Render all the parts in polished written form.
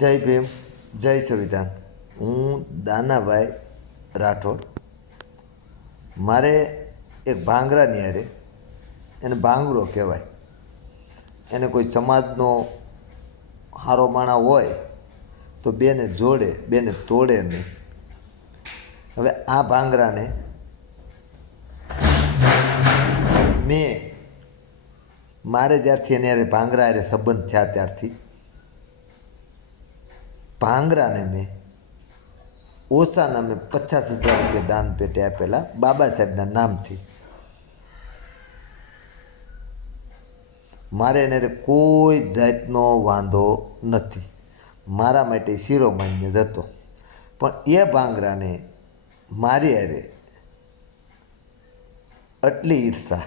જય ભીમ, જય સંવિધાન. હું દાનાભાઈ રાઠોડ. મારે એક ભાંગરાની હારે, એને ભાંગરો કહેવાય, એને કોઈ સમાજનો હારો માણા હોય તો બેને જોડે, બેને તોડે નહીં. હવે આ ભાંગરાને મારે જ્યારથી એને ભાંગરા હારે સંબંધ થયા ત્યારથી ભાંગરાને મેં ઓછાના મેં 50,000 રૂપિયા દાન પેટે આપેલા બાબા સાહેબના નામથી. મારે એને કોઈ જાતનો વાંધો નથી, મારા માટે શિરોમાન્ય જ હતો. પણ એ ભાંગરાને મારી હારે આટલી ઈર્ષા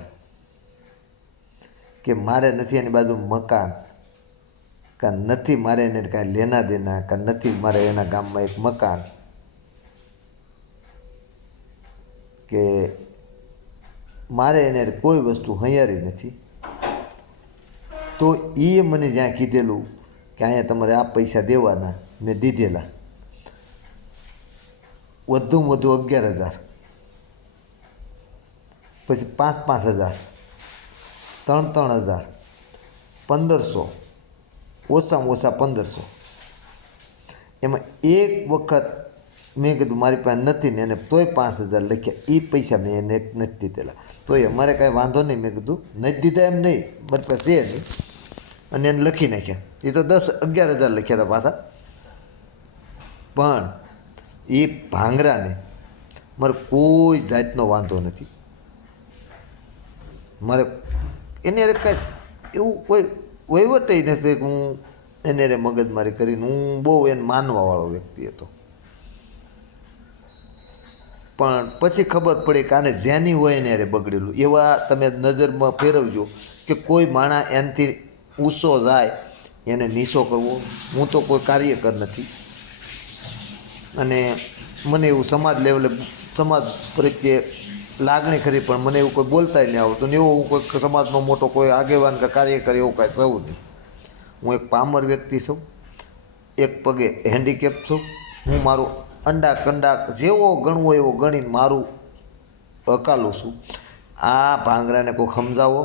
કે મારે નથી એની બાજુ મકાન, કાં નથી મારે એને કાંઈ લેના દેના, કાં નથી મારે એના ગામમાં એક મકાન, કે મારે એને કોઈ વસ્તુ હૈયારી નથી. તો એ મને જ્યાં કીધેલું કે અહીંયા તમારે આ પૈસા દેવાના, મેં દીધેલા. વધુમાં વધુ 11,000, પછી 5,000, 3,000, 1,500, ઓછામાં ઓછા 1,500. એમાં એક વખત મેં કીધું મારી પાસે નથી ને એને તોય 5,000 લખ્યા. એ પૈસા મેં એને નથી દીધેલા. તોય અમારે કાંઈ વાંધો નહીં, મેં કીધું નથી દીધા એમ નહીં, મારી પાસે છે નહીં. અને એને લખી નાખ્યા. એ તો 10-11,000 લખ્યા હતા પાછા. પણ એ ભાંગરાને મારે કોઈ જાતનો વાંધો નથી. મારે એને કાંઈ એવું કોઈ વહીવટ નથી કે હું એને મગજમારી કરીને, હું બહુ એને માનવાવાળો વ્યક્તિ હતો. પણ પછી ખબર પડી કે આને જેની હોય એને અરે બગડેલું. એવા તમે નજરમાં ફેરવજો કે કોઈ માણા એનાથી ઊંચો જાય એને નીચો કરવો. હું તો કોઈ કાર્યકર નથી, અને મને એવું સમાજ લેવલે, સમાજ પ્રત્યે લાગણી ખરી, પણ મને એવું કોઈ બોલતાય નહીં આવડતું ને એવો હું કોઈ સમાજનો મોટો કોઈ આગેવાન કે કાર્યકર એવું કાંઈ થવું નહીં. હું એક પામર વ્યક્તિ છું, એક પગે હેન્ડીકેપ છું. હું મારું અંડા કંડા જેવો ગણવો એવો ગણીને મારું અકાલું છું. આ ભાંગરાને કોઈ સમજાવો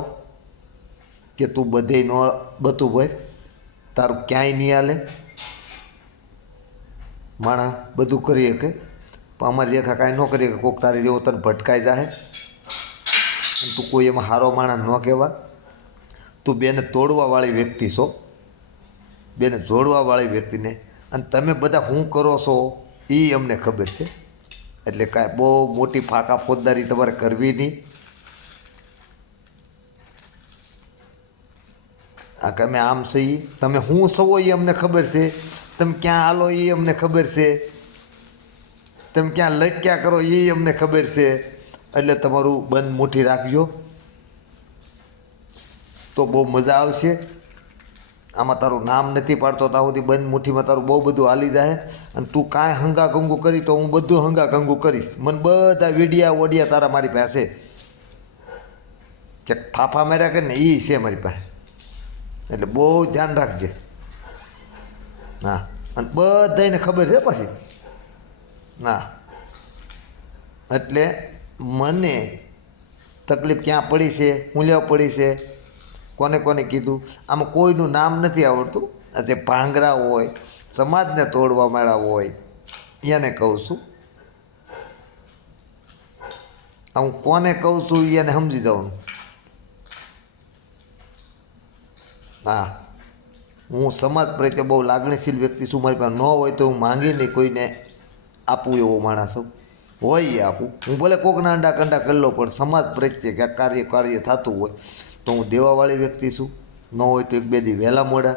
કે તું બધે ન બધું ભર, તારું ક્યાંય નહીં હાલે. માણા બધું કરી શકે પણ અમારી રેખા કાંઈ ન કરી શકે. કોઈક તારી જેવો તને ભટકાઈ જાય, તું કોઈ એમાં હારો માણા ન કહેવા. તું બેને તોડવાવાળી વ્યક્તિ છો, બેને જોડવાવાળી વ્યક્તિને. અને તમે બધા શું કરો છો એ અમને ખબર છે, એટલે કાંઈ બહુ મોટી ફાંકા ફોજદારી તમારે કરવી નહીં. આ કે અમે આમ છીએ, તમે શું છો એ અમને ખબર છે, તમે ક્યાં હાલો એ અમને ખબર છે, તમે ક્યાં લટક્યા કરો એ અમને ખબર છે. એટલે તમારું બંધ મુઠ્ઠી રાખજો તો બહુ મજા આવશે. આમાં તારું નામ નથી પાડતો ત્યાં સુધી બંધ મુઠ્ઠીમાં તારું બહુ બધું હાલી જાય. અને તું કાંઈ હંગા ગંગુ કરી તો હું બધું હંગા ગંગુ કરીશ. મને બધા વિડિયા ઓડિયા તારા મારી પાસે કે ફાફા માર્યા કરે ને એ છે મારી પાસે. એટલે બહુ ધ્યાન રાખજે. હા, અને બધાને ખબર છે પછી. ના, એટલે મને તકલીફ ક્યાં પડી છે, હું લેવા પડી છે, કોને કોને કીધું, આમાં કોઈનું નામ નથી આવડતું. જે ભાંગરા હોય, સમાજને તોડવા માંડ્યા હોય એને કહું છું. હું કોને કહું છું એને સમજી જવાનું. હા, હું સમાજ પ્રત્યે બહુ લાગણીશીલ વ્યક્તિ છું. મારી પાસે ન હોય તો હું માંગી નહીં કોઈને આપું એવો માણસ છું. હોય એ આપું. હું ભલે કોકના અંડા કંડા કરી લો, પણ સમાજ પ્રત્યે ક્યાંક કાર્ય થતું હોય તો હું દેવાવાળી વ્યક્તિ છું. ન હોય તો 1-2 દી વહેલા મોડા,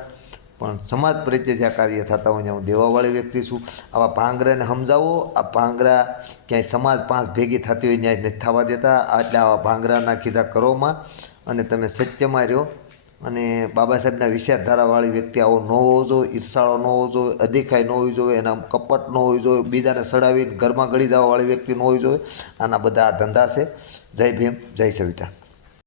પણ સમાજ પ્રત્યે જ્યાં કાર્ય થતા હોય ત્યાં હું દેવાવાળી વ્યક્તિ છું. આવા ભાંગરાને સમજાવો. આ ભાંગરા ક્યાંય સમાજ પાંચ ભેગી થતી હોય ત્યાં નથી થવા દેતા. એટલે આવા ભાંગરાના કીધા કરોમાં અને તમે સત્યમાં રહ્યો. અને બાબા સાહેબના વિચારધારાવાળી વ્યક્તિ આવો ન હોવો જોઈએ, ઈર્ષાળો ન હોવો જોઈએ, અધિકાય ન હોવી જોઈએ, એના કપટ ન હોવી જોઈએ, બીજાને સડાવીને ઘરમાં ગળી જવાવાળી વ્યક્તિ ન હોવી જોઈએ. આના બધા ધંધા છે. જય ભીમ, જય સંવિધાન.